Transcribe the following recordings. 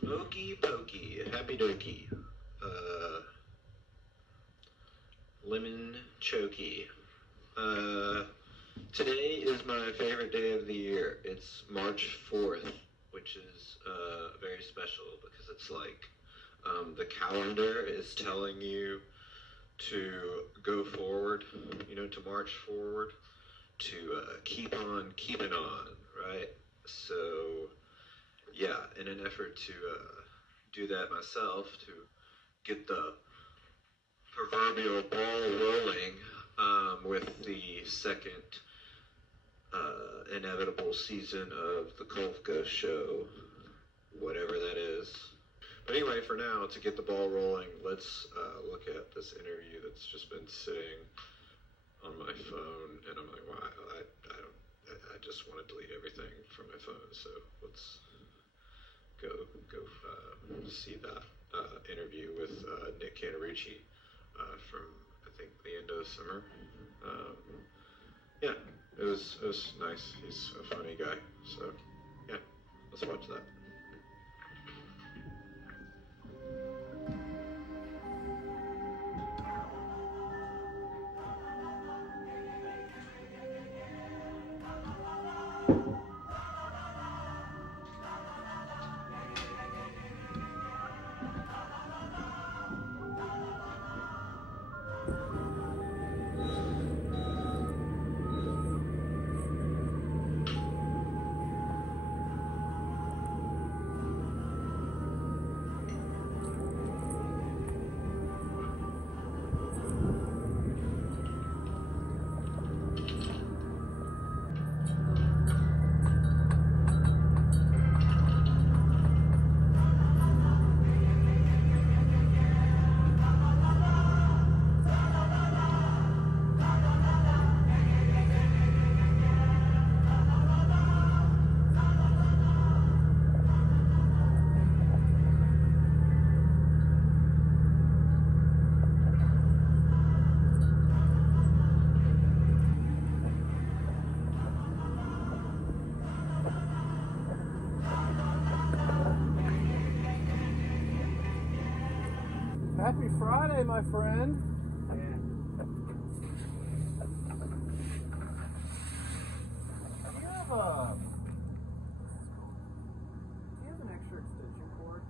Smoky pokey, happy dokey, lemon chokey. Today is my favorite day of the year. It's March 4th, which is very special because it's like the calendar is telling you to go forward, to march forward, to keep on keeping on, right? So, yeah, in an effort to do that myself, to get the proverbial ball rolling with the second inevitable season of the Gulf Ghost Show, whatever that is. But anyway, for now, to get the ball rolling, let's look at this interview that's just been sitting on my phone, and I'm like, wow, I just want to delete everything from my phone. So let's go see that interview with Nick Canterucci from I think the end of the summer. Yeah, it was nice. He's a funny guy. So yeah, let's watch that. Happy Friday, my friend. Yeah. Do you have an extra extension cord?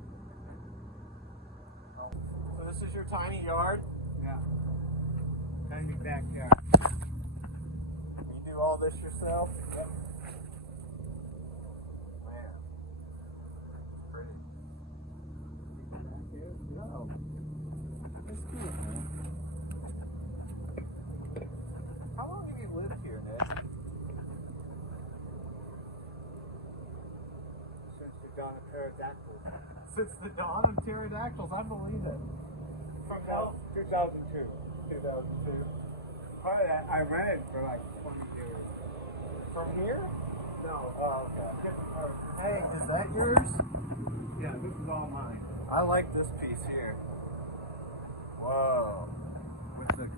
Oh. So this is your tiny yard? Yeah. Tiny backyard. You do all this yourself? Yep. Man. It's pretty. No. It's cute, man. How long have you lived here, Nick? Since the dawn of pterodactyls. Since the dawn of pterodactyls, I believe it. From 2002. 2002. Part of that, I rented for like 20 years. From here? No. Oh, okay. Hey, is that yours? Yeah, this is all mine. I like this piece here. Whoa.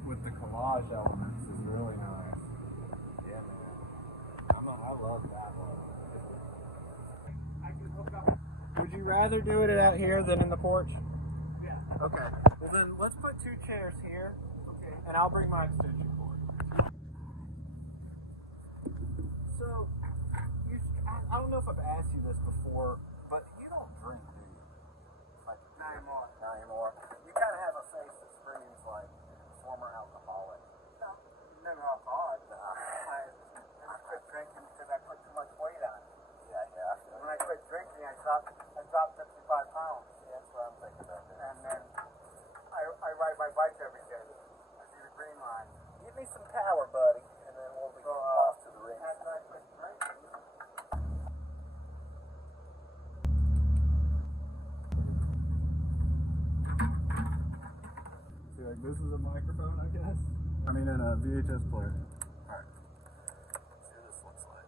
With the collage elements is really nice. Yeah, man. I love that one. I can hook up. Would you rather do it out here than in the porch? Yeah. Okay. Well then, let's put 2 chairs here. Okay. And I'll bring my extension cord. So, I don't know if I've asked you this before, but you don't drink, do you? Like, Not anymore. not anymore. You kind of have a face that screams like former alcoholic. No. Never alcoholic. Nah. I quit drinking because I put too much weight on. Yeah. And when I quit drinking, I dropped 55 pounds. Yeah, that's what I'm thinking about. And then I ride my bike every day. I see the green line. Give me some power, buddy, and then we'll be off to the ring. After I quit drinking, See, like this is a microphone, I guess. I mean, in a VHS player. Alright. See what this looks like.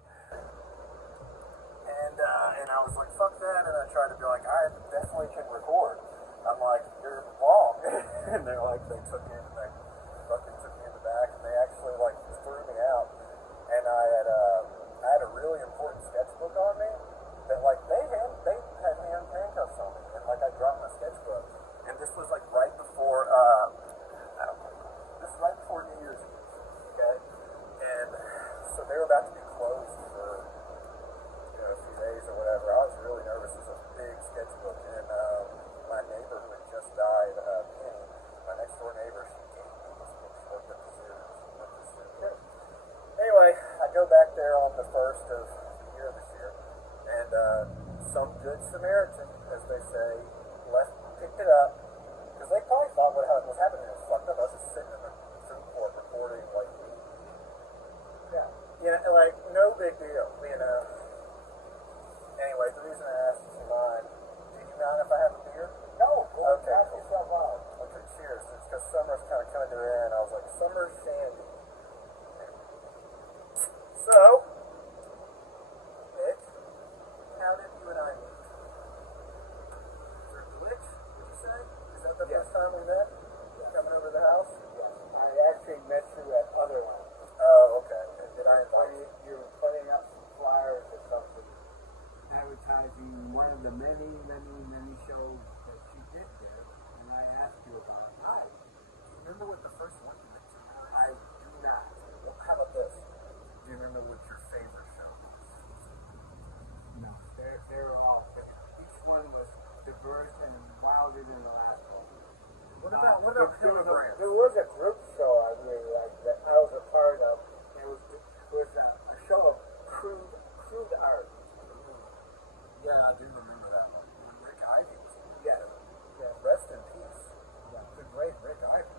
And I was like, fuck that, and I tried to be like, I definitely can record. I'm like, you're wrong. And they're like, they took me in the back, fucking took me in the back, and they actually like threw me out. And I had a really important sketchbook on me that like they had handcuffs on me, and like I dropped my sketchbook, and this was like right before, this is right before New Year's Eve, okay? And so they were about to be closed for, a few days or whatever. I was really nervous. It was a big sketchbook, and my neighbor who had just died, Penny, my next door neighbor, she gave me this book. She worked at the Sears. Anyway, I go back there on the first of the year this year, and some good Samaritan, as they say, picked it up, because they probably thought what was happening was fucked up. I was just sitting in the food court recording, like, yeah, like, no big deal, Anyway, the reason I asked if you mind, do you mind if I have a beer? No, go Okay, knock cool. yourself out. Okay, cheers. It's because summer's kind of coming to an end. I was like, summer shandy. So, Nick, how did you and I meet? Through Glitch, would you say? Is that the Yes. first time we met? Yes. Coming over to the house? Yes. I actually met you at Otherland. Oh, okay. And did I invite you? You were putting up some flyers or something, advertising one of the many, many, many shows that she did there, and I asked you about it. Do you remember what the first one you went to was? I do not. Well, how about this? Do you remember what your favorite show was? No. They were all, each one was diverse and wilder than the last one. What about there Hildebrand? there was a group show I really liked that I was a part of. It was a show of crude art. Yeah, I do remember that one. When Rick Ivy was in it. Yes. Yes. Rest in peace. Yeah. The great Rick Ivy.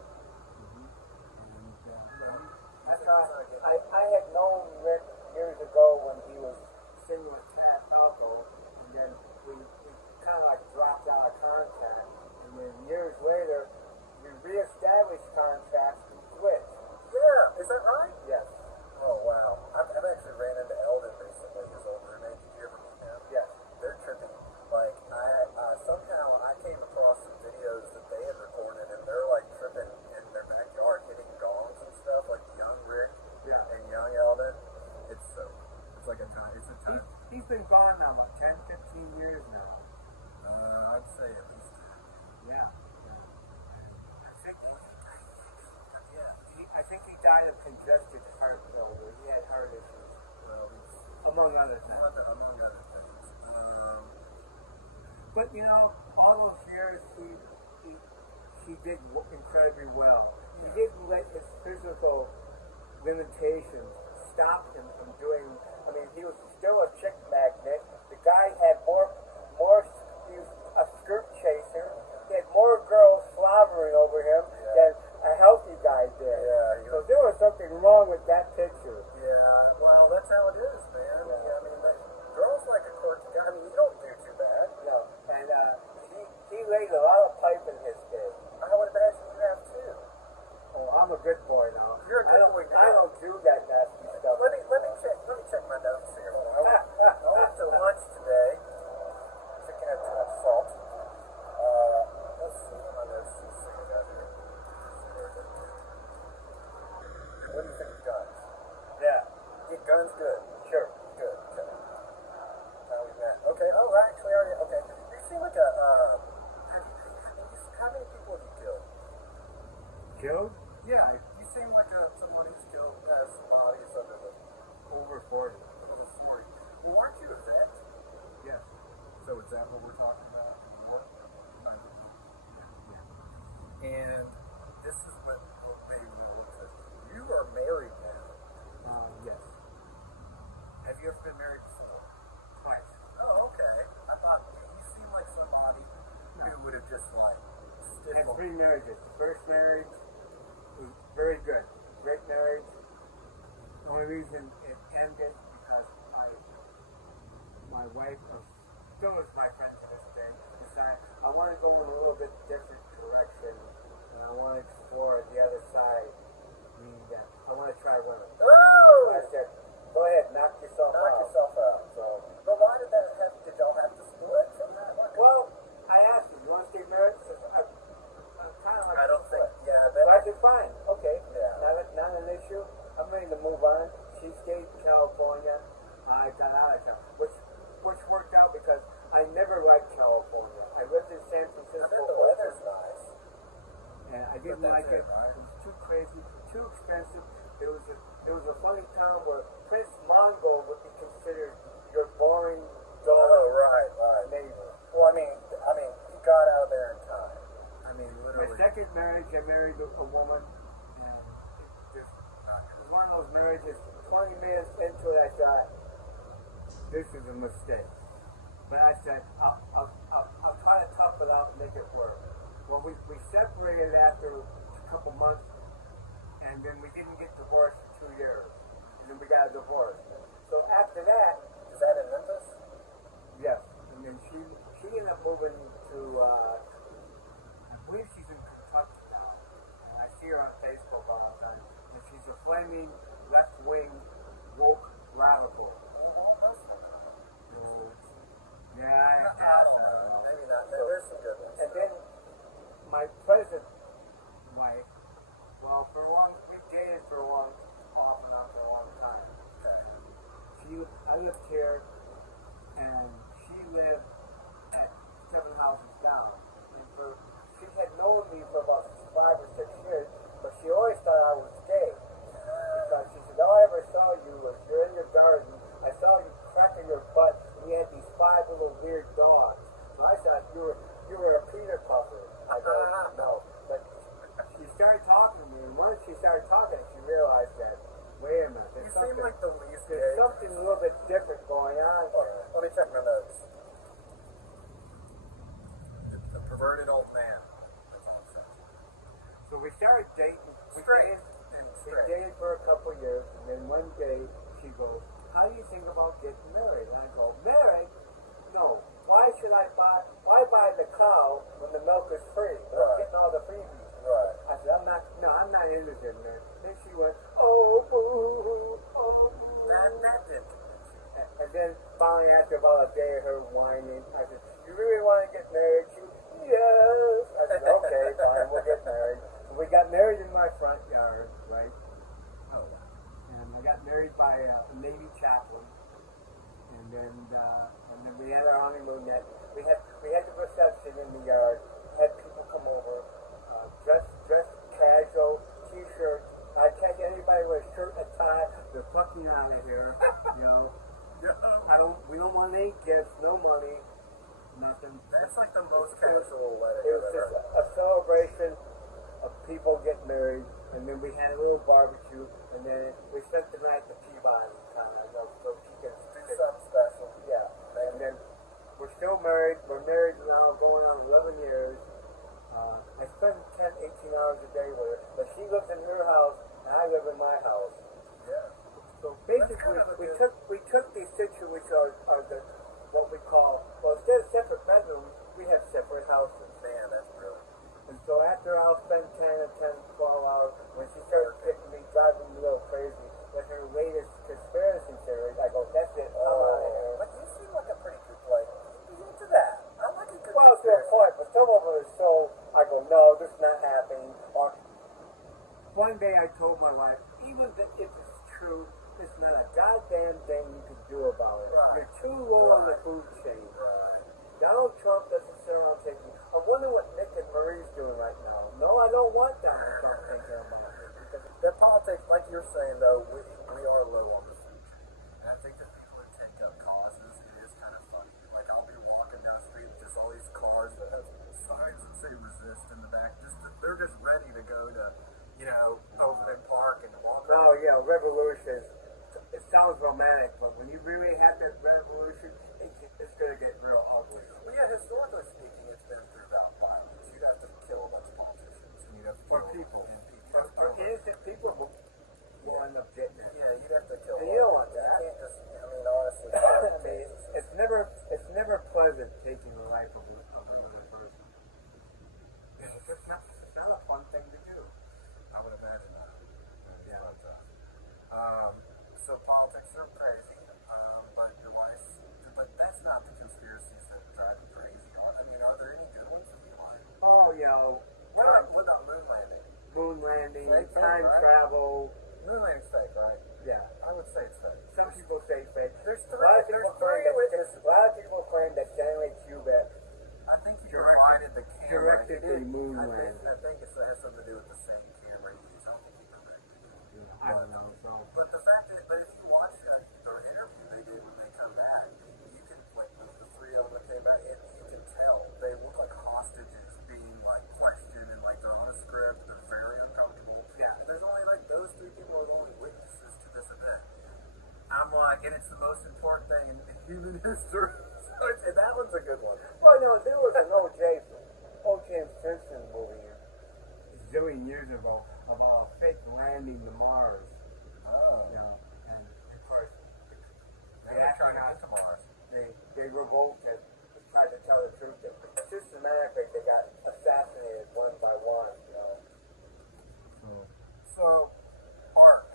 I thought I had known Rick years ago when he was singing with Cat Falco, and then we kind of like dropped out of contact, and then years later we reestablished contact with Glitch. Yeah, is that right? Yes. Oh, wow. I've actually ran into Eldon recently, his old roommate. Did you ever meet him? Yes. They're trippy. Like, somehow I came across some videos that they had recorded, and they're like tripping in their backyard, hitting gongs and stuff, like young Rick Yeah. and young Eldon. It's like a time. It's a time. He's been gone now, about 10, 15 years now. I'd say at least. Yeah. I think. Yeah. I think he died of congested heart failure. He had heart issues, Well, among other things. among other things. But all those years he did incredibly well. He didn't let his physical limitations stop him from doing. I mean, he was still a chick magnet. The guy had more. He was a skirt chaser. He had more girls slobbering over him than a healthy guy did. Yeah, So there was something wrong with that picture. Yeah, well, that's how it is, man. Yeah, I mean, girls like a quirky guy. I mean, you don't do too bad. No, and he laid a lot of pipe in his day. I would imagine you have too. Oh, I'm a good boy now. You're a good boy now. I don't do that nasty stuff. Let me check my notes here. I went to lunch today. I think I had too much salt. Let's see what my notes say about here. What do you think of guns? Yeah, Yeah, guns good. sure. Good. Okay. How we met? Okay. Oh, I actually already. Okay. You seem like a. How many people have you killed? Killed? Yeah. You seem like someone who's killed some bodies under the Over 40. over 40. Well, aren't you a vet? Yes. So is that what we're talking about? And this is what maybe we'll look at. You are married now. Yes. Have you ever been married before? Twice. Oh, okay. I thought you seem like somebody who would have just like I had 3 marriages. The first marriage was very good. Great marriage. The only reason it ended because my wife still is my friend to this day. Decided I want to go in a little bit different direction, and I want to explore the other side. Meaning that I want to try women. Oh! So I said, go ahead, knock yourself Knock out. yourself out. So, but why did that have? Did y'all have to split from that? Well, I asked her, you want to get married? She said, I'm kind of like. I don't think. Yeah, So I said, fine, okay. Yeah. Not an issue. I'm ready to move on. She stayed in California. I got out of town, which worked out because I never liked California. a woman, and it was one of those marriages. 20 minutes into it, I thought, this is a mistake. But I said, I'll try to tough it out and make it work. Well, we separated after a couple months, and then we didn't get divorced for 2 years. And then we got a divorce. So after that, Is that in Memphis? yes. And then she ended up moving to, I believe she's in Kentucky now. And I see her on Facebook all the time. And she's a flaming left-wing woke radical. So, yeah, I guess. Maybe not. There's some good ones. And then my present wife, well, we dated for a long, off and on for a long time. I lived here, and she lived at 7 houses down. And she had known me for about 5 or 6 years, but she always thought I was gay. Because she said, all I ever saw you was you're in your garden, I saw you cracking your butt, and you had these 5 little weird dogs. So I thought you were a Peter Puffer. I go, no. But she started talking to me, and once she started talking, she realized that, wait a minute, You seem like the least gay. there's something a little bit different going on here. Let me check my notes. A perverted old man. That's all I'm saying. So we started dating. We Straight. dated for a couple of years, and then one day she goes, how do you think about getting married? And I go, married? No. Why buy the cow when the milk is free? I'm getting all the freebies. Right. I said, I'm not interested in that. Then she went, oh, boo, oh, boo. That did. And then finally, after about a day of her whining, I said, you really want to get married? She went, yes. I said, okay, fine, we'll get married. And we got married in my front yard, right? Oh, wow. And I got married by a Navy chaplain. And then we had our honeymoon. We had the reception in the yard. Had people come over, dressed casual, t-shirts. I'd catch anybody with a shirt and a tie. They're fucking out of here, you know. We don't want any gifts, no money, nothing. That's like the most casual wedding. It was just a celebration of people getting married, and then we had a little barbecue, and then we spent the night at the Peabody kind of, you know, so she could Do something special. yeah. And then we're still married. We're married now, going on 11 years. I spend 10, 18 hours a day with her, but she lives in her house, and I live in my house. Yeah. So basically, kind of a we took these situations, which are what we call, well, instead of separate bedrooms, we have separate houses. Man, that's brilliant. And so after I'll spend 10 or 10, 12 hours, when she started picking me, driving me a little crazy with her latest conspiracy theories, I go, that's it, I'm out of here. But you seem like a pretty good, like, you into that. I like a good Well, to a conspiracy. point, but some of them are so, I go, no, this is not happening. Or one day I told my wife, even if it's true, there's not a goddamn thing you can do about it. Right. You're too low on the food chain. Right. Donald Trump doesn't sit around thinking, I wonder what Nick and Marie's doing right now. No, I don't want Donald Trump thinking about it. Because That politics, like you're saying, though, we are low on the food chain. And I think that people that take up causes, it is kind of funny. Like, I'll be walking down the street with just all these cars that have signs that say resist in the back. They're just ready to go to, Overland Park and walk oh, yeah, revolution. It sounds romantic, but when you really have that revolution, it's going to get real ugly. Well, yeah, historically speaking, it's been throughout violence. You'd have to kill a bunch of politicians. And you'd have to Or kill people. people. Or innocent people will end up getting it. Yeah, you'd have to kill And them. you don't want that. You can't just, honestly. I mean, it's never pleasant taking the life of another person. It's not a fun thing to do. I would imagine that. Yeah. So politics are crazy, but your wife, but that's not the conspiracies that drive you crazy. Are there any good ones that you like? Oh, yeah. What about moon landing? Moon landing, Fake, time right? travel. Moon landing's fake, right? Yeah. I would say it's fake. Some people say fake. There's A lot of people claim that Stanley Kubrick I think he Directed- provided the camera. directed He did- the moon I landing. think it has something to do with the same camera he used. I don't think he directed it. I don't know. So But the fact that, but if you watch their interview they did when they come back, you can, like, the three of them that came back, you can tell they look like hostages being, like, questioned, and, like, they're on a script, they're very like, and it's the most important thing in human history. So and that one's a good one. Well, no, there was an O.J. Simpson movie a zillion years ago about a fake landing to Mars. Oh. You know, and of course, They were trying to get to Mars. they revolted, tried to tell the truth. Systematically, they got assassinated one by one. You know. So, art.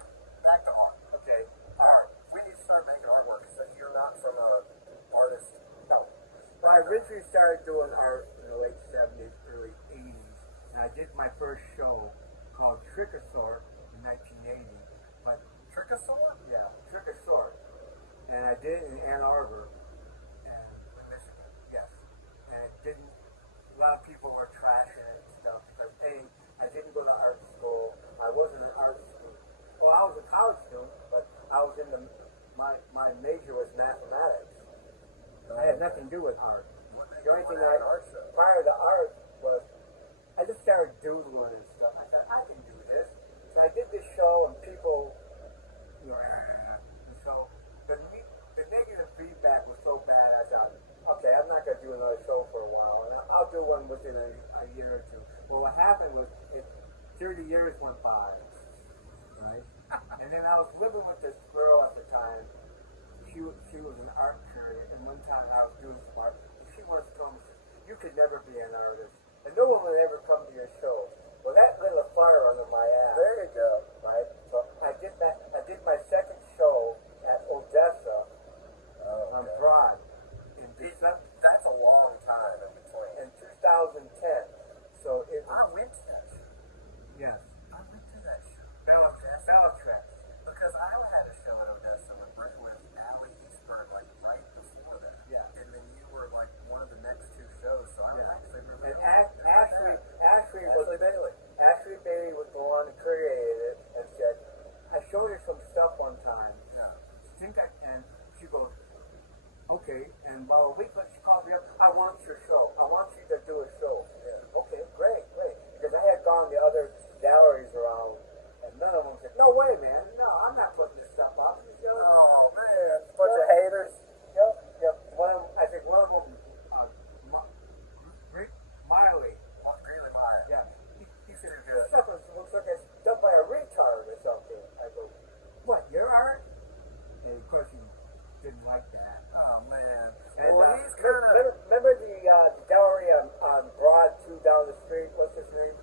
Back to art. Okay. Art. We need to start making artwork. So you're not from a artist. No. Well, I originally started doing art in the late 70s, early 80s, and I did my first show called Trick or Sort in 1980. But Trickosaur? yeah, Trick or Sort, and I did it in Ann Arbor, and Michigan. yes, and it didn't. A lot of people were trashing it and stuff because I didn't go to art school. I wasn't an art student. Well, I was a college student, but I was in my major was mathematics. I had nothing to do with art. The only thing prior to art was I just started doodling and stuff. I thought I can do this. So I did this show and people, you know, and so the negative feedback was so bad. I thought, okay, I'm not going to do another show for a while, and I'll do one within a year or two. Well, what happened was 30 years went by, right? And then I was living with this girl at the time. She was an art curator, and one time I was doing some art, and she once told me, you could never be an artist, and no one would ever come to your show. Well, that lit a fire under my ass. There you go. Right? So I did that. I did my second show at Odessa on Broad in December. That's a long time in between. In 2010. So it I went to that show. yes. I went to that show. Bellatrix. Because I had a show at Odessa with Allie Eastberg, like right before that. Yeah. And then you were like one of the next two shows, so I actually remember. And Ashley Bailey. Ashley Bailey would go on and create it and said, I showed her some stuff one time. Yeah. And she goes, okay. And about a week later, she called me up. I want your show. I want you to do a show. Yeah. Okay, great. Because I had gone to other galleries around, and none of them said, no way, man. No, I'm not putting this stuff up. You know, Oh man, bunch of haters. Yep. I think one of them, Miley. Greeley Meyer. Yeah. He Too said, good. this stuff looks like it's done by a retard or something. I go, what, your art? And of course he didn't like that. Oh man. And, Well, he's kind of. remember the gallery on Broad 2 down the street? What's his name?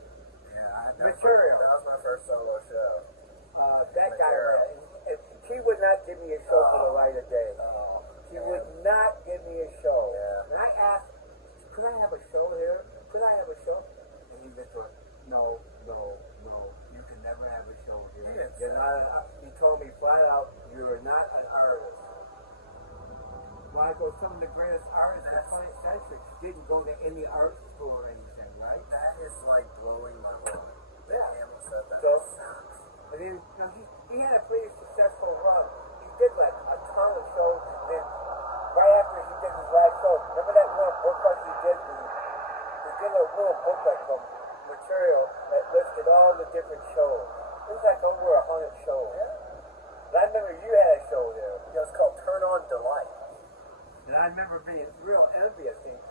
Yeah, Material. That was my first solo show. That guy, Material. he would not give me a show for the light of day. Oh, He would not give me a show. Yeah. And I asked, could I have a show here? Could I have a show? And he just went, no. You can never have a show here. He didn't You're not he told me flat out, you're not an artist. Well, I go, some of the greatest artists of the 20th century didn't go to any art school or anything, right? That is like blowing my mind. That Yeah. Hamill said that. So- Sucks. And then he had a pretty successful run. He did like a ton of shows. And right after he did his last show, remember that little booklet he did? He did a little booklet from Material that listed all the different shows. It was like over 100 shows. Yeah. And I remember you had a show there. Yeah, it's called Turn On Delight. And I remember being real envious. Saying,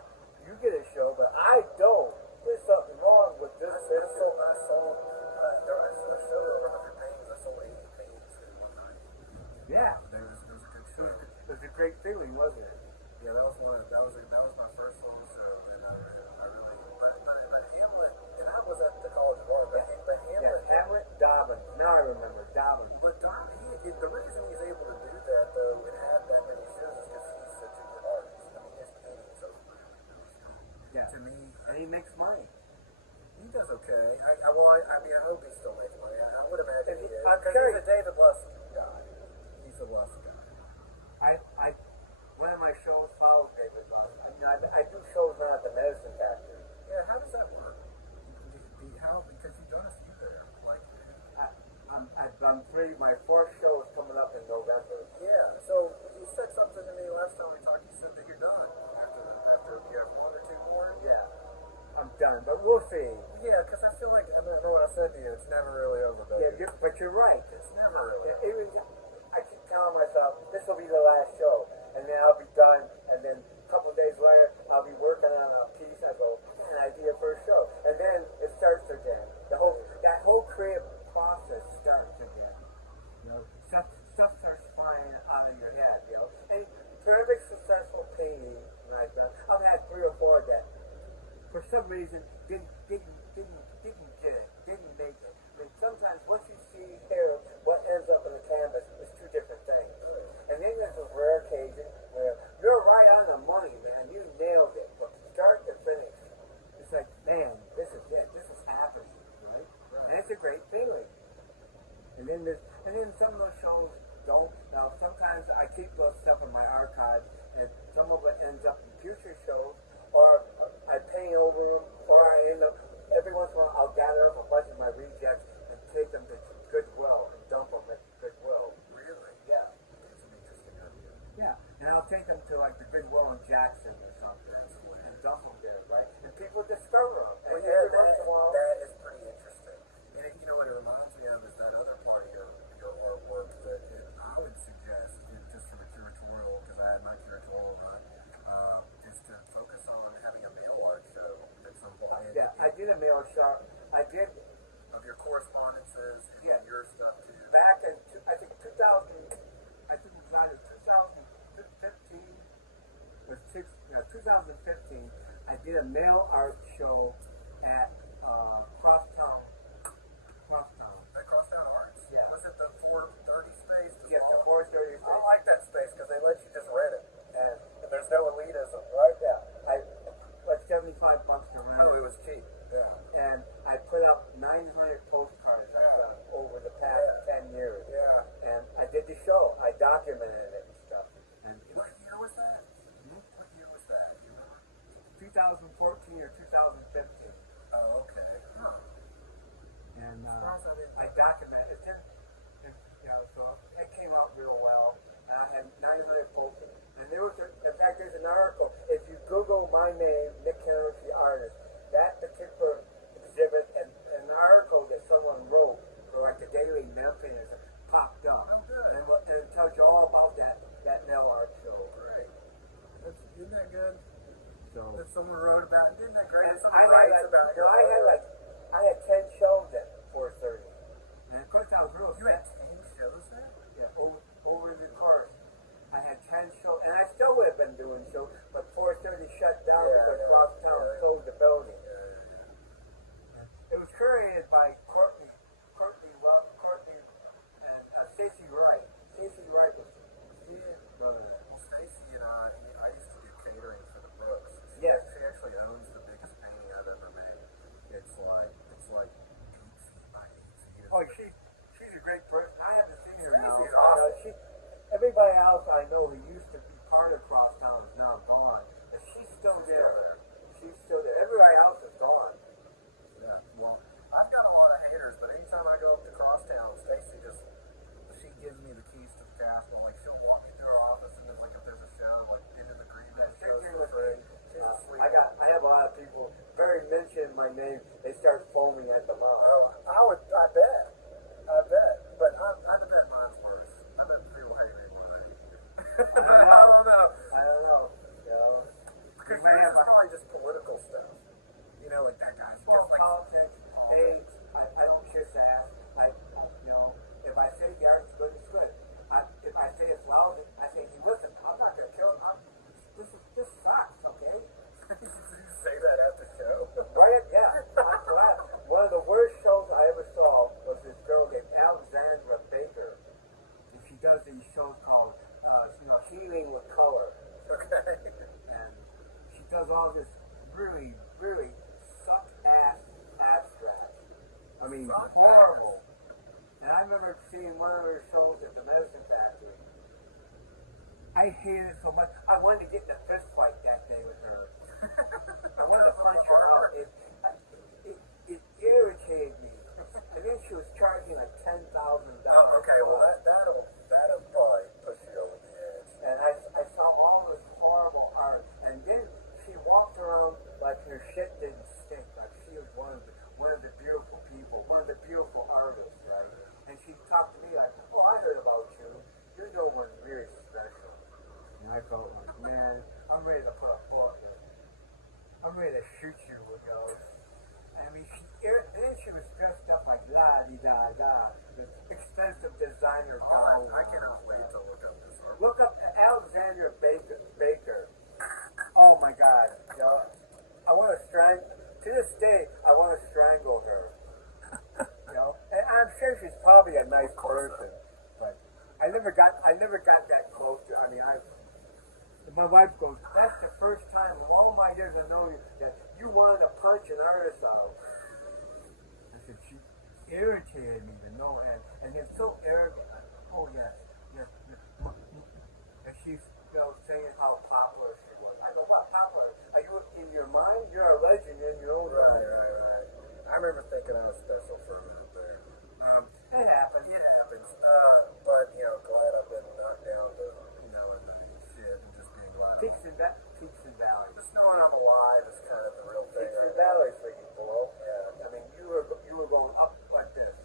you get a show, but I don't. There's something wrong with this picture. I sold a show over 100 paintings. I sold 80 paintings in one night. Yeah. There was a good show. It was a great feeling, wasn't it? Yeah, that was my first solo show, and I really, but Hamlet, and I was at the College of Art, but Hamlet. Yeah, Hamlet Dobbins. Now I remember Dobbins. But the reason he's able to do that though and have that many shows is because he's such a good artist. I mean, his paintings are really strong. Yeah. To me, And he makes money. he does okay. I mean, I hope he still makes money. I would imagine he is. I'm Because sure he's a David Lusk guy. He's a Lusk guy. One of my shows follows David Lusk. I do shows now at the Medicine Factory. Yeah, how does that work? Because you've done a few there. Like, I've done 3. My 4th show is coming up in November. yeah. So you said something to me last time we talked. You said that you're done after you have 1 or 2 more. Yeah, I'm done, but we'll see. Yeah, because I feel like I remember what I said to you. It's never really over, baby. Yeah, but you're right. It's never really. I keep telling myself this will be some reason didn't get it, didn't make it. I mean, sometimes what you see here, what ends up in the canvas is two different things. And then there's a rare occasion where you're right on the money, man. You nailed it from start to finish. It's like, man, this is it. This is happening, right? And it's a great feeling. And then some of those shows don't. Now, sometimes I keep those stuff in my archive, and some of it ends up in future shows, or I paint over them, or I end up, every once in a while, I'll gather up a bunch of my rejects and take them to Goodwill and dump them at Goodwill. Really? Yeah. That's an interesting idea. Yeah. And I'll take them to like the Goodwill in Jackson or something and dump them there, right? And people discover them. Well, And yeah, every once in a while, that is pretty interesting. And you know what it reminds me of is that other part of your artwork that I would suggest, just for the curatorial, because I had my curatorial run, is to focus on having a mail art show at some point. yeah, I did a mail shop. I did Of your correspondences and Yeah. your stuff too. back in, I think 2000, I think it was either 2015 or 2015, I did a mail art show at Crosstown. At Crosstown Arts. Yeah. Was it the 430 space? Yes, the 430 I like that space because they let you just rent it. and And there's no elitism, right? yeah, I like $75 to rent No, it. it was cheap. Yeah. And I put up 900 postcards I've done over the past 10 years. Yeah. And I did the show. I documented it and stuff. And What year was that? What year was that? Do you remember? 2014 or 2015. Oh, okay. Huh. And Surprised I didn't- I documented it. So it came out real well. And I had 900 postcards. And there was, in fact, there's an article. If you Google my name, Nick Canterucci artist, that particular exhibit and an article that someone wrote for like the Daily Memphis popped up. Oh, good. And it tells you all about that mail art show. Great. Isn't that good? So That someone wrote about it. Isn't that great? and That someone writes about it. I had 10 shows at 430. And of course I was real You had 10 shows there? Yeah, over the course. I had 10 shows, and I still would have been doing shows, but 430 shut down because Crosstown sold the building. It was curated by Courtney and Stacey Wright. Stacey Wright was brother. Well, Stacy and I used to do catering for the Brooks. Yes. She actually owns the biggest painting I've ever made. It's like 8 feet by 8 feet. Oh, she's a great person. I haven't seen her now. Stacey's awesome. Everybody else I know who used to be part of Crosstown is now gone. But she's still there. She's still there. Everybody else is gone. Yeah, well, I've got a lot of haters, but anytime I go up to Crosstown, Stacy she gives me the keys to the castle. Like, she'll walk me through her office, and then, like, if there's a show, like, into the green room, shows for free. She's a sweet. I have a lot of people very mention my name. They start foaming at the mouth. Oh, I bet. But I bet mine's worse. I bet people hate me more than I don't know. I don't know. You know, Because you may yours have is probably just political stuff. You know, like that guy's well, like, politics. I don't kiss ass. If I say the art's good, it's good. If I say it's lousy, I say, hey, listen, I'm not gonna kill him. This sucks, okay? you say that at the show. Right? Yeah. One of the worst shows I ever saw was this girl named Alexandra Baker. And she does these shows called, Healing with Color. Okay. And she does all this really, really suck-ass abstract. I mean, horrible. And I remember seeing one of her shows at the Medicine Factory. I hated it so much. I wanted to get in a fist fight that day with her. I wanted to punch her out. It irritated me. And then she was charging like $10,000. Oh, okay. Well, that'll probably push you over the edge. And I saw all this horrible art. And then she walked around like her shit didn't stink. Like she was one of the beautiful people, one of the beautiful artists, right? And she talked to me like, oh, I heard about you. You're doing one really special. And I felt like, man, I'm ready to put a bullet in. I'm ready to shoot you with those. I mean, then she was dressed up like la-di-da-da, this expensive designer gown. I cannot wait to look up this art. Look up Alexandra Baker. Oh my God, I want to I never got that close to. I mean, my wife goes, "That's the first time in all my years I know you that you wanted to punch an artist out." I said she irritated me to no end, and they're so arrogant. Oh yes, yes, yes. And she's saying how popular she was. I go, what popular? Are you in your mind? You're a legend in your own mind. Right. I remember thinking I was special for a minute there. It happens. It happens. But glad I've been knocked down to and the shit and just being glad. Peaks and valleys. Just knowing I'm alive is kind of the real thing. Peaks and valleys for you, Bull. Yeah. I mean, you were going up like this.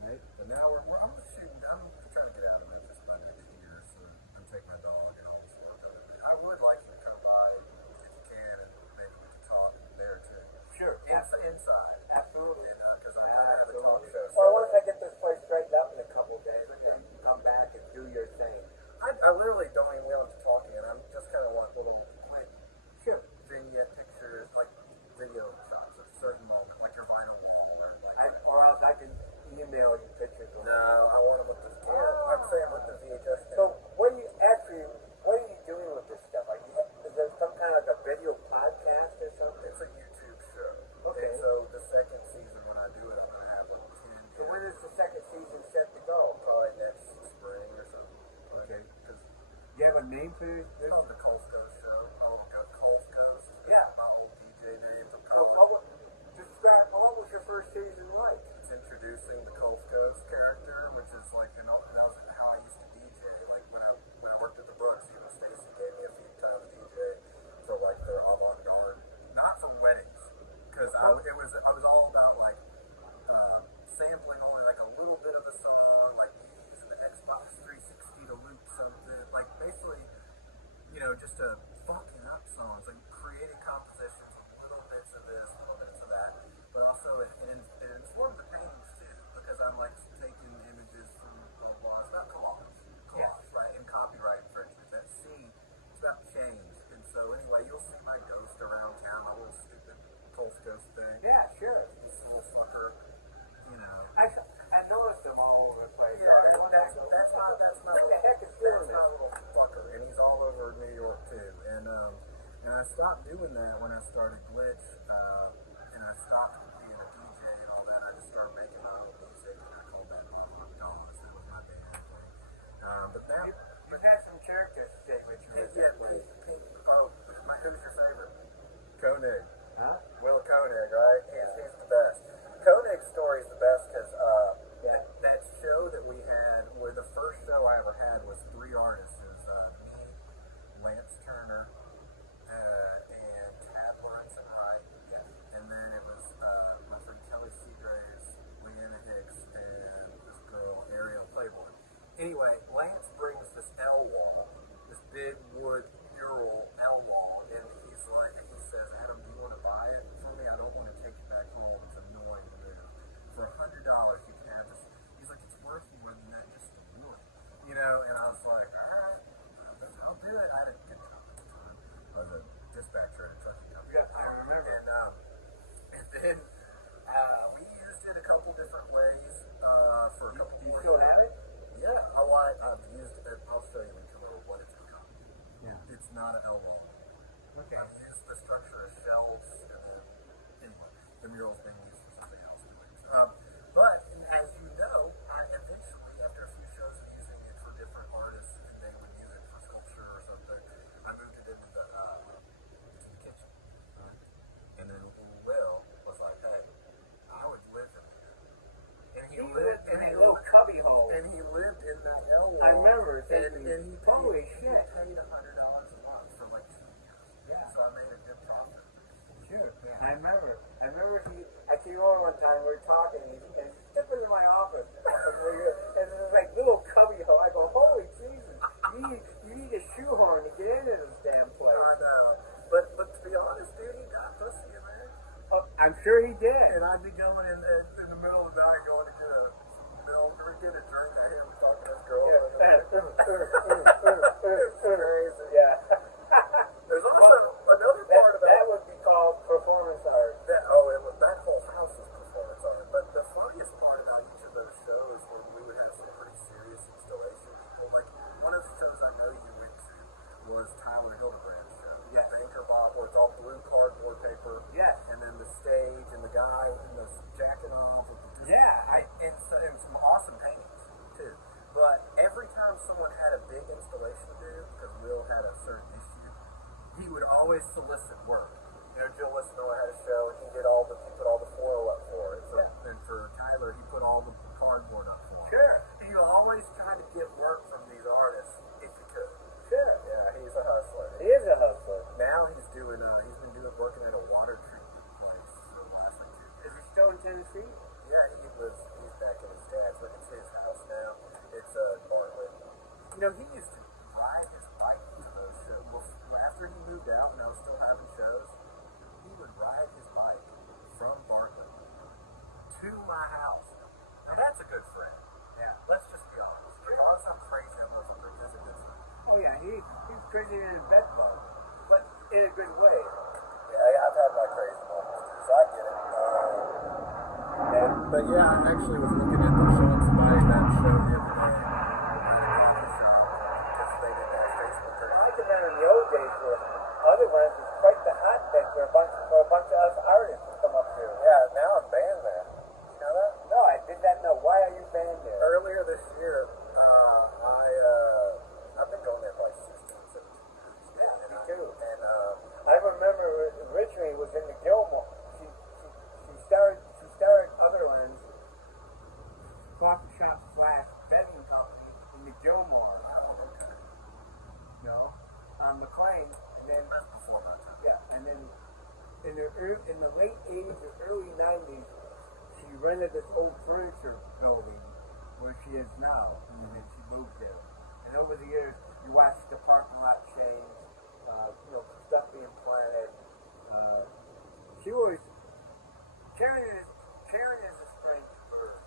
Right. But now I'm shooting. I'm trying to get out of Memphis by next year, so I'm taking my dog and all this stuff. I would like you to come by if you can, and maybe we can talk there too. Sure. Inside. Absolutely. Because I'm going to have a talk show. Well, once I get this place straightened up in a couple of days, and then come back and do your thing. I literally don't even want to talk again. I'm just kind of want little quick vignette pictures, like video shots of certain moment, like your vinyl wall, or else I can email you pictures. No, I want them with the camera. I'm saying with the VHS camera. So what are you doing with this stuff? Is there some kind of a video podcast or something? It's a YouTube show. Okay. And so the second season, when I do it, I'm going to have like 10. So when is the second season set to go? Probably next spring or something. Okay. Because Do you have a name for this? it's called the Coast Ghost Show. Coast Ghost. Yeah. My old DJ name from So, college. describe what was your first season like? It's introducing the Coast Ghost character, which is like, that was how I used to DJ. Like when I worked at the Brooks, Stacy gave me a few times DJ for like their avant-garde, not for weddings, because I was all about like sampling only like a little bit of the song, like using the Xbox 360 to loop something, like basically, just fucking up songs, like creating compositions with little bits of this, little bits of that, but also it informed the paintings too, because I'm like taking images from blah blah. It's about collage, right? And copyright infringement. That scene, it's about change. And so anyway, you'll see my ghost around town, my little stupid Coast Ghost thing. Yeah, sure. This little fucker, I noticed them all over the place. Yeah, that's my what the heck is doing that's my little fucker, and he's all over New York too. And I stopped doing that when I started Glitch, and I stopped being a DJ and all that. I just started making my own music, and I called that my Dogs. That was my band thing. But now You've had some characters stay with you. who's your favorite? Koenig. Huh? Will Koenig, right? He's the best. Koenig's story is the best because that show that we had, where the first show I ever had was 3 artists. It was me, Lance Turner, and Tad Lawrence and Wright. Yes. And then it was my friend Kelly Seagraves, Leanna Hicks, and this girl, Ariel Playboy. Anyway, Lance brings this L wall, this big wood mural L wall, and he says, Adam, do you want to buy it for me? I don't want to take it back home. It's annoying to move. For $100, you can have this. He's like, it's worth more than that just to do it. And I was like, all right, I'll do it. I had a good time at the time. I was a dispatcher at a trucking company. Yeah, I remember. And then we used it a couple different ways for a couple more. You still have it? Yeah, I've used it. I'll show you when you come over what it's become. Yeah. It's not an L wall. Okay. I've used the structure of shelves, and then, anyway, the mural's being used for something else. But, as you know, I eventually, after a few shows of using it for different artists, and they would use it for sculpture or something, I moved it into the kitchen. And then Will was like, hey, I would live in here. And he lived in a little cubby hole. And he lived in that L wall. I remember. And he holy shit. He paid $100 a month for like 2 years. Yeah. So I made a good profit. Sure. Yeah. I remember I came over one time, we were talking, and he stepped into my office, and it was like little cubby hole. I go, holy Jesus, you need a shoehorn to get into this damn place. I know. But to be honest, dude, he got pussy in there. Oh, I'm sure he did. And I'd be going in the middle of the night going to get a milk or get a drink. I hear him talking to his girlfriend. It's crazy. Yeah. There's also another part about that would be called performance art. That whole house is performance art. But the funniest part about each of those shows were we would have some pretty serious installation people. Like was Tyler Hildebrand's show. Yes. The Anchor Bob, where it's all blue cardboard paper. Yes. And then the stage and the guy in the jacket off. And some awesome paintings, too. But every time someone had a big installation to do, because Will had a certain issue, he would always solicit work. You know, Jill Listenoy had a show, and he put all the foil up for it. And for Tyler, he put all the cardboard up for it. Sure. He was always trying to get work from these artists if he could. Sure. Yeah, he's a hustler. He is a hustler. Now he's working at a water treatment place for the last 2 years. Is he still in Tennessee? Yeah, he's back in his dad's, but it's his house now. It's Bartlett. You know, he used to ride his bike to those shows. Well, after he moved out and I was still having shows, he would ride his bike from Bartlett to my house. Now that's a good friend. Yeah. Let's just be honest. Regardless how crazy that motherfucker is, that's a good friend. Oh yeah, he's crazy in a bed bug, but in a good way. Yeah, I've had my crazy moments too, so I get it. But yeah, I actually was looking at the showing somebody that show the other day at a coffee shop because they didn't have Facebook or I can remember in the old days where other ones was quite the hotbed for a bunch of us artists to come up here. Yeah, now I'm banned there. You know that? No, I did not know. Why are you banned there? Earlier this year, I've been going there probably 16, 17 years. Yeah, me too. And I remember originally was in the Gilmore. She started other ones, coffee shop / bedding company in the Gilmore. oh, okay. On McLean, and then That's before my time. yeah, and then in the late '80s or early '90s, she rented this old furniture building where she is now, and then she moved there. And over the years, you watch the parking lot change, stuff being planted. She always Karen is a strength for her.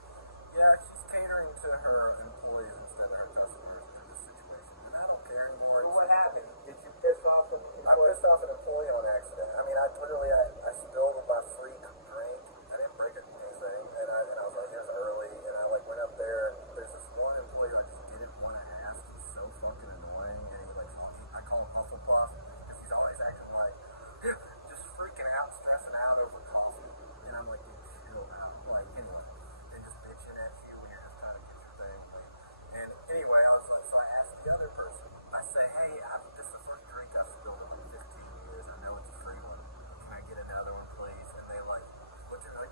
Yeah, she's catering to her employees instead of her customers in this situation. And I don't care anymore. Well, what happened? Did you piss off an I employee? pissed off an employee on accident. I mean, I spilled my free drink. I didn't break anything, and I was like, here's early, and I went up there. And there's this one employee who I just didn't want to ask. He's so fucking annoying, and I call him Hufflepuff because he's always acting like just freaking out, stressing out over coffee, and I'm like, dude, chill out. Anyway, and just bitching at you when you're just trying to get your thing. And anyway, so I asked the other person. I say, hey, this is the first drink I've spilled in 15 years. I know it's a free one. Can I get another one, please? And they looked at me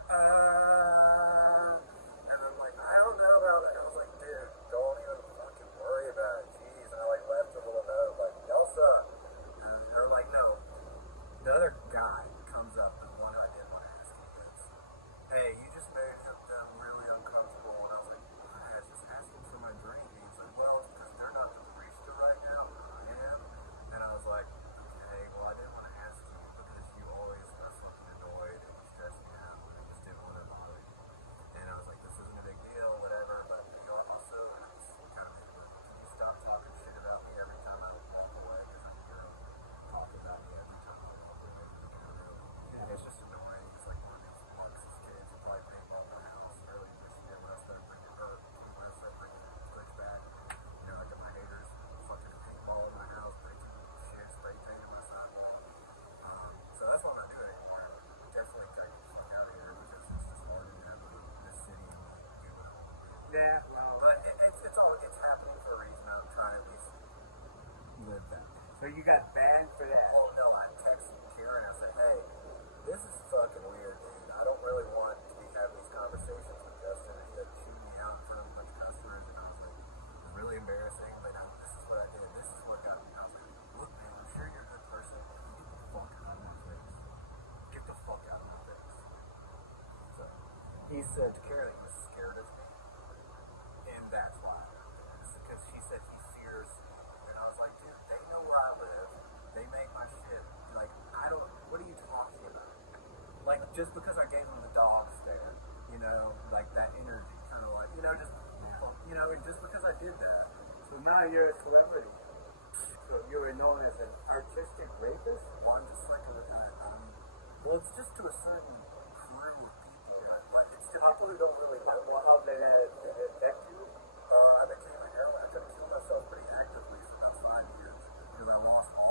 and I'm like, I don't know about it. I was like, dude, don't even fucking worry about it. Jeez. And I left a little note y'all suck. And they're like, no. The other guy comes up, the one I didn't want to ask him is, hey, you just made them really uncomfortable. And I was like, I was just asking for my drink. And he's like, well, it's because they're not the barista right now, but I am. And I was like, okay, well, I didn't want to ask you because you always are fucking annoyed and you stress me out. And I just didn't want to bother you. And I was like, this isn't a big deal, whatever. But also, it's kind of, can you stop talking shit about me every time I walk away? Because I hear them talk about me every time I walk away from the counter. And it's just annoying. It's like one of these Marxist kids who probably paintball my house earlier this year when I started bringing Twitch back. I got my haters fucking paintball in my house, breaking shit, spray painting my sidewalk. So that's why I'm not doing it anymore. Definitely gotta get the fuck out of here because it's just hard to navigate this city and do what I want to do. Yeah, well. But it's happening for a reason. I'm trying to at least live that. So you got banned for that? Well, no, I texted Karen and I said, hey, this is fucking weird, dude. I don't really want to be having these conversations with Justin. And he chewed me out in front of a bunch of customers, and I was like, it was really embarrassing, but this is what I did. This is what got me. I was like, look, man, I'm sure you're a good person. Get the fuck out of my face. Get the fuck out of my face. So he said to Karen he was scared of me, and that's why. Because she said he fears me. And I was like, dude, they know where I live. They make my shit. What are you talking about? Just because I gave them the dog stare, that energy, kind of just because I did that. So now you're a celebrity. So you were known as an artistic rapist? Well, I'm just well, it's just to a certain crew of people. It's to people who don't really know. Well, how did that affect you? I became a heroin. I tried to kill myself pretty actively for about 5 years because I lost all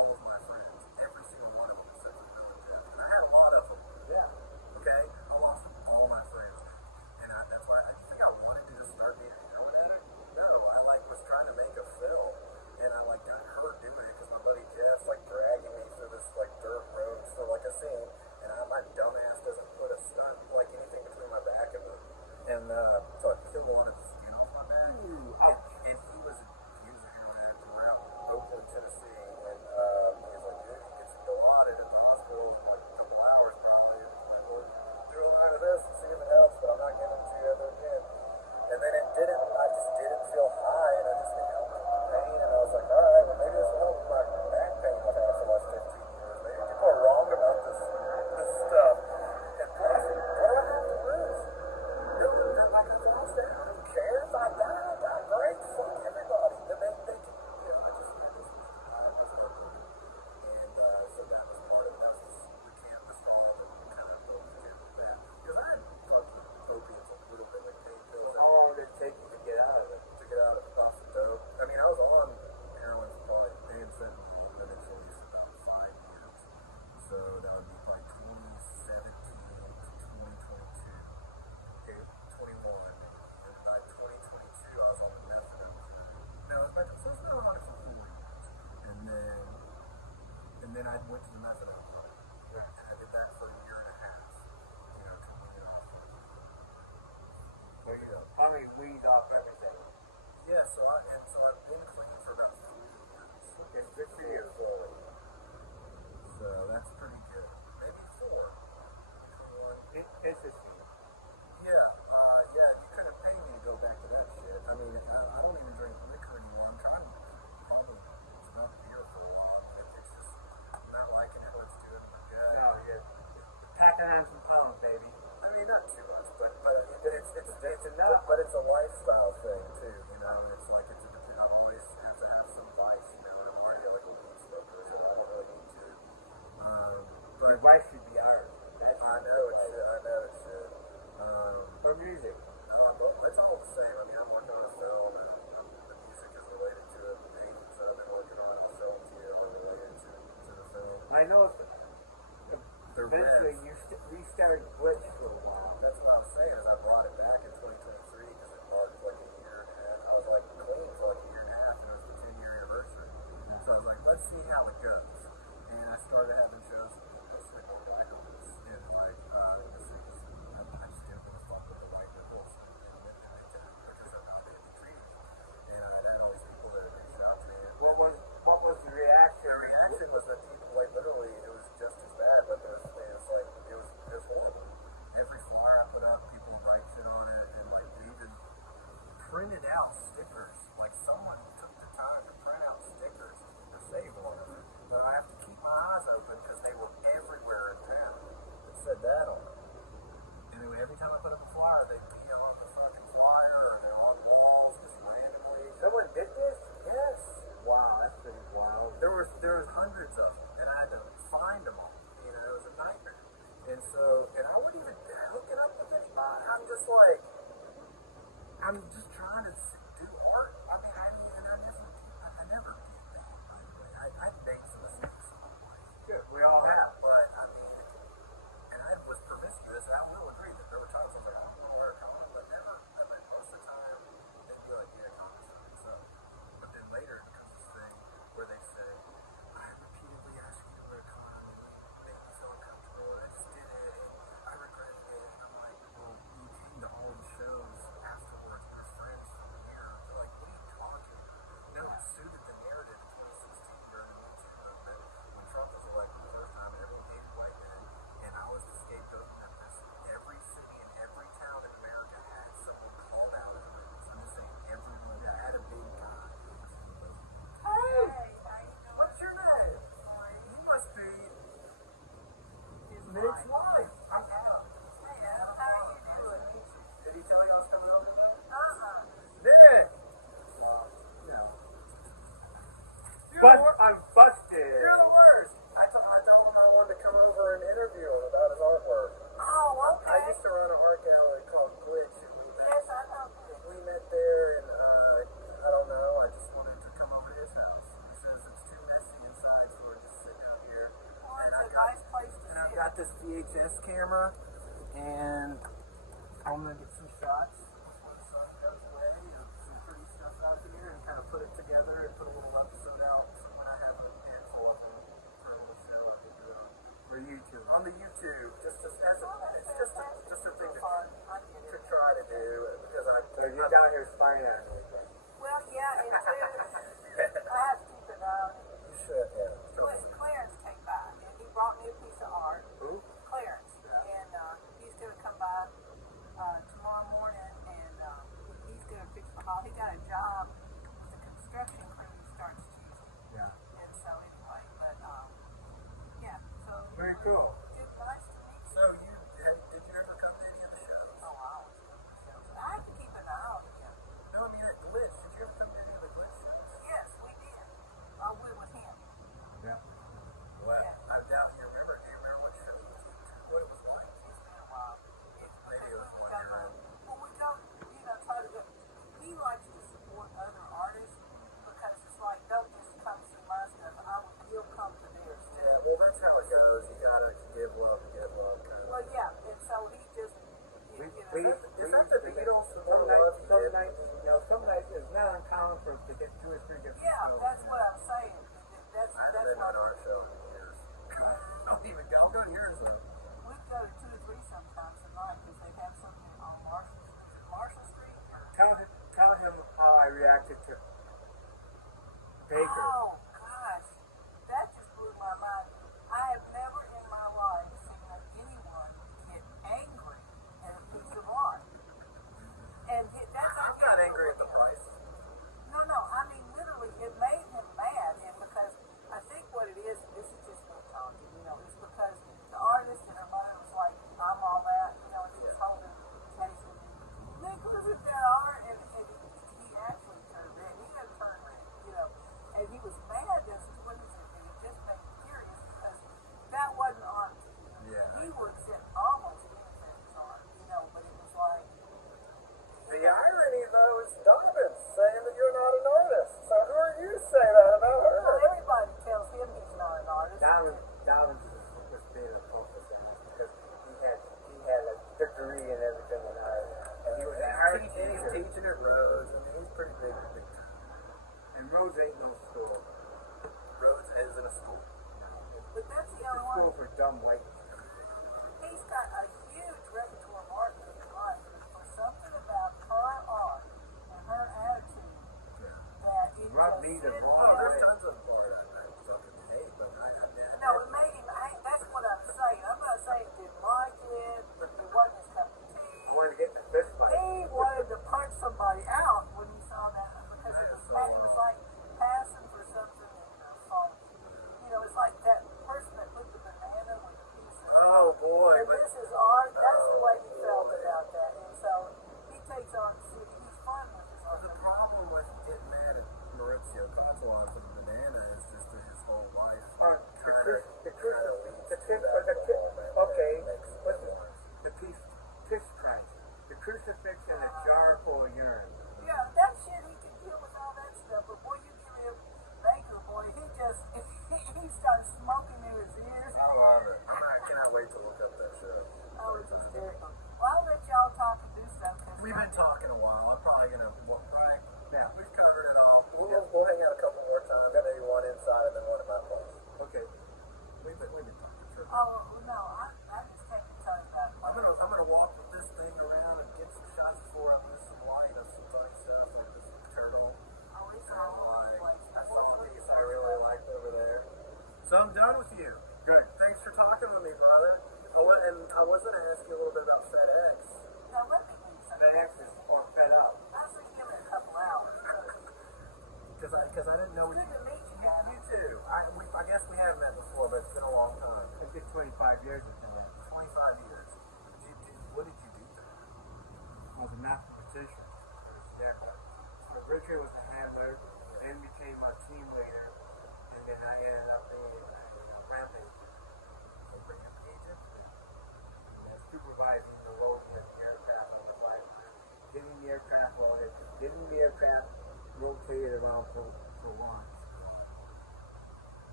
went to the methadone clinic. And I did that for a year and a half. You know, to wean it off. There you go. Finally weed off everything. Yeah, so I've been clean for about 3 years. Okay, good for you. So that's pretty good. Maybe 4. Interesting. Yeah, you couldn't pay me to go back to that shit. I mean, I don't even drink liquor anymore. I'm trying to probably stop beer for a while. It's just, I'm not liking it. What's doing my gut. No, you're packing on some pounds, baby. I mean, not too much, but it's enough. But it's a lifestyle thing too, you know. It's like I always have to have some vice, you know. And I'm already like a weed smoker, so I don't really need to. But Your wife should be ours. I know it should. I know it should. Or music. But it's all the same. I mean, I'm working on a film, and the music is related to it. The paintings that I've been working on the film too are related to the film. I know eventually you restarted Glitch for a while. That's what I was saying. Is I brought it back in 2023 because it marked like a year and a half. I was like clean for like a year and a half, and it was the 10-year anniversary. So I was like, let's see how it goes. And I started having shows mostly more black ones, and like the cities. I just didn't want to fuck with the white liberals and Midtown because I'm not going to be treated. And I had all these people that reached out to me. What was the reaction? The reaction was that people, like, literally, it was just as bad, but it was horrible. Every flyer I put up, people would write shit on it, and like they even printed out stickers. Like someone took the time to print out stickers to save one of them. But I have to keep my eyes open because they were everywhere in town. It said that on them. And then every time I put up a flyer, they'd be on the fucking flyer or they're on walls just randomly. Someone did this? Yes. Wow, that's pretty wild. There was hundreds of them, and I had to find them all. You know, it was a nightmare. And I wouldn't even hook it up with anybody. I'm just trying to do art. I mean, I never did that, by the way. I dates in the States. Good. We all have. But, I mean, and I was promiscuous, and I will agree that there were times I was like, I don't want to wear a condom, but never, I mean, most of the time, they'd be like, yeah, condom's fine. So, but then later, it becomes this thing where they say, I repeatedly asked you to wear a condom, and you made me feel uncomfortable, and I just did it, and I regretted it. And I'm like, well, you came to all the shows afterwards, we're friends from here. They're like, what are you talking about? No, it suited the narrative in 2016 during the Me Too movement when Trump was elected the first time, and everyone hated white men, and I was the scapegoat in Memphis. Every city and every town in America had someone called out on it. So I'm just saying, everyone that had a big guy. Hey, what's your name? You must be Nick's wife. Did he tell you I was coming over today? Nick! Well, no. I'm busted. You're the worst. I told him I wanted to come over and interview him about his artwork. Oh, okay. I used to run an art gallery called Glitch, and Yes, I know. we met there, and I don't know, I just wanted to come over to his house. He says it's too messy inside, so we're just sitting out here. Well, And it's a nice place to and I've sit. got this VHS camera, and I'm gonna get some shots before the sun goes away of some pretty stuff out here, and kind of put it together and put a little episode out when I have a handful of them for a little show I can do it on. For YouTube. On the YouTube, just as it's just a thing Fun. I get to it. try to do because So you're down here spying on me. Well, yeah, and too, I have to keep it out. you should, yeah. Clarence came by, and he brought me a piece of art. Who? Clarence. Yeah. And he's going to come by tomorrow morning, and he's going to fix my house. He got a job with the construction crew who starts Tuesday. Yeah. And so, anyway, but, yeah, so. Very cool. It's nice to meet you. So did you ever come to any of the shows? Oh, I always go to the shows. I have to keep an eye on him. No, I mean at Glitch. Did you ever come to any of the Glitch shows? Yes, we did. We with him. Yeah. Well, I doubt you remember. Do you remember what show you came to? What it was like? It's been a while. It's Maybe it was because one year. well, we go, try to go. He likes to support other artists because it's like, don't just come see my stuff. He'll come to theirs too. Yeah, well, that's how it goes. You gotta give love to get love, kind of. Well, yeah, and so he just, Is that the Beatles? The more love you give? Some nights it's not uncommon to get 2 or 3 different yeah, shows. that's what I'm saying. That's I haven't been to what an art show in years. even go. I'll go to yours though. We go to 2 or 3 sometimes a night because they have something on Marshall Street. Tell him how I reacted to Baker. Oh gosh, that just blew my mind. I have never in my life seen anyone get angry at a piece of art. And that's I'm not angry at the price. No, I mean literally, it made him mad, and because I think what it is, this is just me talking, it's because the artist and her mother was like, I'm all that, and she was holding his face, and Nick, look at that art, and he actually turned red. He had turned red, and he was mad as to what he said, and it just made me curious because that wasn't art to him. Yeah. He would accept almost anything as art, but it was like. The irony, though, is Donovan's saying that you're not an artist. So who are you to say that about her? Well, everybody tells him he's not an artist. Darwin was being a focus on us because he had a degree in everything in art, and he was an art teacher. He's teaching at Rhodes. I mean, he's pretty big. And Rhodes ain't no school. Rhodes isn't a school. But that's the It's a other school one. for dumb white. He's got a huge repertoire of art in his life. For something about her art and her attitude that it Rubbed me just the sent wrong him- There's way. tons of art I fucking hate, but I No, it made him. That's what I'm saying. I'm not saying he didn't like it. It wasn't his cup of tea. I wanted to get in a fist fight. He wanted to punch somebody out when he saw that because it was like passing for something phony. It's like that person that put the banana with the piece of. Oh boy, And but this is art. That's the way he felt about that. And so he takes on city. He's fun with his art. the problem with getting mad at Maurizio Cozzolon for the banana is just that his whole life the crucifixion, a jar full of urine. Yeah, that shit he can deal with all that stuff. But boy, you give him Baker, boy, he starts smoking in his ears. I love it. I cannot wait to look up that show. Oh, it's hysterical. Well, I'll let y'all talk and do stuff. We've been talking a while. I'm probably gonna Yeah. We've covered it all. We'll hang out a couple more times. Maybe one inside and then one at my place. Okay. We've been talking for. Oh no, I just came to tell you about. I'm gonna walk with this thing around and get some shots for it with some light of some funny stuff like this turtle. Oh, it's Kind of all over the like place. I saw a piece I really liked over there. So I'm done with you. Good. Thanks for talking with me, brother. I was gonna ask you a little bit about FedEx. Now let me do something. FedEx is or fed up. I'll see you in a couple hours. Because I didn't know It's good to meet you, guys. You too. I guess we haven't met before, but it's been a long time. It's been 25 years with FedEx. 25 years. What did you do there? I was a mathematician. Richard was a handler, then became a team leader, and then I ended up being a ramp agent. Supervising the loading of the aircraft on the flight line, getting the aircraft loaded, getting the aircraft rotated around for launch.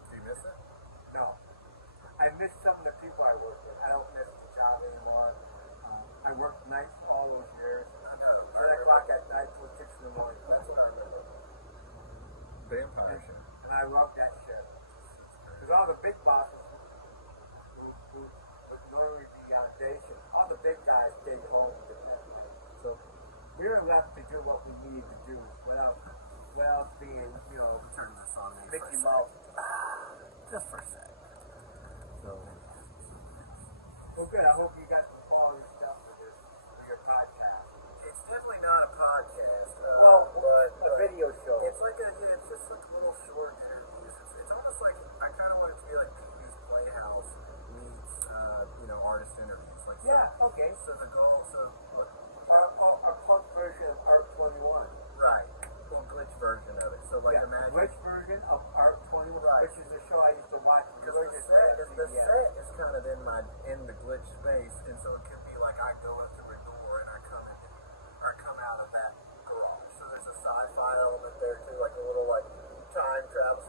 Do you miss it? No. I miss some of the people I work with. I don't miss the job anymore. I worked nights all those years. I know. 10 o'clock at night till 6 in the morning. That's what I remember. Vampire And, shit. and I love that shit. Because all the big bosses who would normally be on day shift, all the big guys stayed home with that. So we were left to do what we needed to do without being, Turn this on me Mickey for a Mouse. Just for a sec. So, well, good. I hope you got some quality stuff for your podcast. It's definitely not a podcast. But a video show. It's like it's just like little short interviews. It's almost like I kind of want it to be like Pee-wee's Playhouse meets artist interviews. Like Okay. So the goal, Our punk version of Art 21. right, well, glitch version of it. So like imagine Which version of Art 21, Right. which is a show I used to watch. because the set is kind of in the glitch space, and so it could be like I go in through a door and I come out of that garage. So there's a sci-fi element there too, like a little like time travel